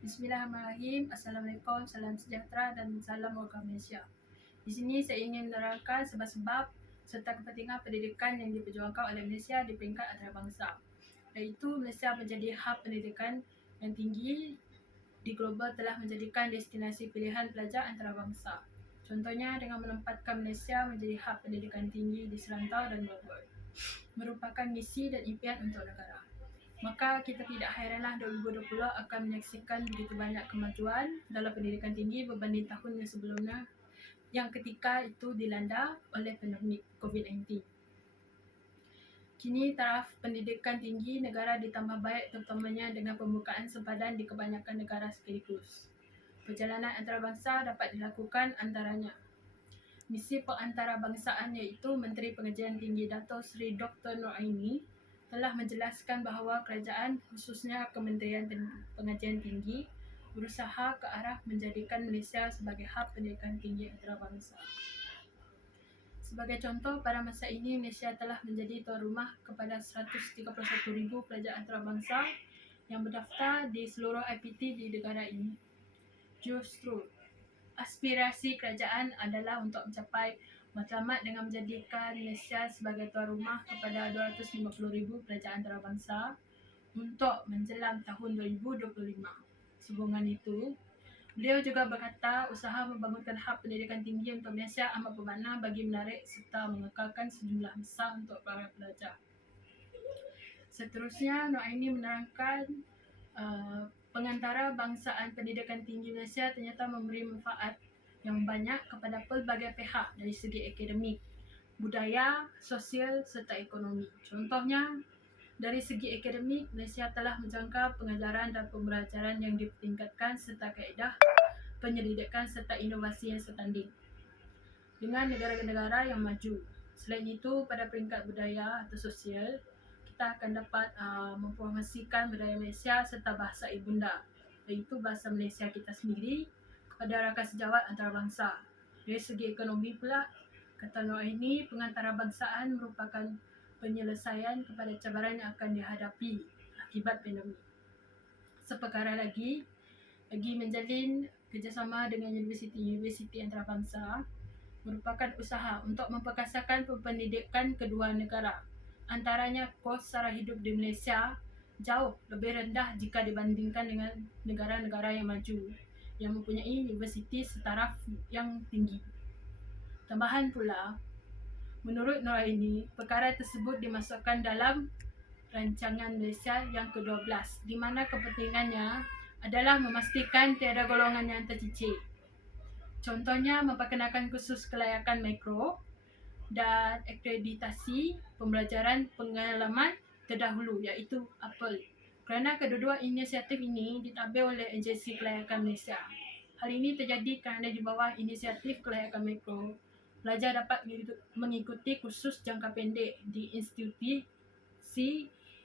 Bismillahirrahmanirrahim. Assalamualaikum, salam sejahtera dan salam warga Malaysia. Di sini saya ingin menerangkan sebab-sebab serta kepentingan pendidikan yang diperjuangkan oleh Malaysia di peringkat antarabangsa. Iaitu Malaysia menjadi hub pendidikan yang tinggi di global telah menjadikan destinasi pilihan pelajar antarabangsa. Contohnya dengan menempatkan Malaysia menjadi hub pendidikan tinggi di serantau dan global. Merupakan misi dan impian untuk negara. Maka kita tidak hairanlah 2020 akan menyaksikan begitu banyak kemajuan dalam pendidikan tinggi berbanding tahun yang sebelumnya yang ketika itu dilanda oleh pandemik COVID-19. Kini taraf pendidikan tinggi negara ditambah baik terutamanya dengan pembukaan sempadan di kebanyakan negara sekaligus. Perjalanan antarabangsa dapat dilakukan antaranya misi peantarabangsaan iaitu Menteri Pengajian Tinggi Dato' Seri Dr. Noraini telah menjelaskan bahawa kerajaan khususnya Kementerian Pengajian Tinggi berusaha ke arah menjadikan Malaysia sebagai hub pendidikan tinggi antarabangsa. Sebagai contoh, pada masa ini Malaysia telah menjadi tuan rumah kepada 131,000 pelajar antarabangsa yang berdaftar di seluruh IPT di negara ini. Justru aspirasi kerajaan adalah untuk mencapai matlamat dengan menjadikan Malaysia sebagai tuan rumah kepada 250,000 pelajar antarabangsa untuk menjelang tahun 2025. Sehubungan itu, beliau juga berkata usaha membangunkan hub pendidikan tinggi untuk Malaysia amat bermakna bagi menarik serta mengekalkan sejumlah besar untuk para pelajar. Seterusnya, Noraini menerangkan pengantarabangsaan pendidikan tinggi Malaysia ternyata memberi manfaat yang banyak kepada pelbagai pihak dari segi akademik, budaya, sosial serta ekonomi. Contohnya, dari segi akademik, Malaysia telah menjangka pengajaran dan pembelajaran yang dipertingkatkan serta kaedah penyelidikan serta inovasi yang setanding dengan negara-negara yang maju. Selain itu, pada peringkat budaya atau sosial, kita akan dapat mempromosikan budaya Malaysia serta bahasa ibunda, iaitu bahasa Malaysia kita sendiri kepada rakan sejawat antarabangsa. Dari segi ekonomi pula, kata Noraini, pengantarabangsaan merupakan penyelesaian kepada cabaran yang akan dihadapi akibat pandemik. Seperkara lagi menjalin kerjasama dengan universiti-universiti antarabangsa merupakan usaha untuk memperkasakan pendidikan kedua negara. Antaranya kos sara hidup di Malaysia jauh lebih rendah jika dibandingkan dengan negara-negara yang maju yang mempunyai universiti setaraf yang tinggi. Tambahan pula, menurut Noraini, perkara tersebut dimasukkan dalam rancangan Malaysia yang ke-12 di mana kepentingannya adalah memastikan tiada golongan yang tercicir. Contohnya memperkenalkan kursus kelayakan mikro dan akreditasi pembelajaran pengalaman terdahulu iaitu APEL. Kerana kedua-dua inisiatif ini ditadbir oleh Agensi Kelayakan Malaysia. Hal ini terjadi kerana di bawah inisiatif kelayakan mikro, pelajar dapat mengikuti kursus jangka pendek di institusi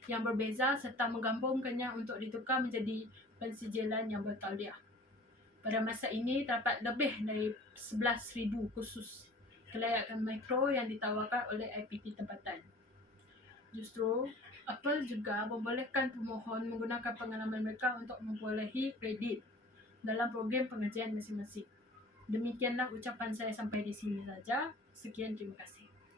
yang berbeza serta menggabungkannya untuk ditukar menjadi pensijilan yang bertauliah. Pada masa ini terdapat lebih dari 11,000 kursus kelayakan mikro yang ditawarkan oleh IPT tempatan. Justru, APEL juga membolehkan pemohon menggunakan pengalaman mereka untuk memperolehi kredit dalam program pengajian masing-masing. Demikianlah ucapan saya sampai di sini saja. Sekian, terima kasih.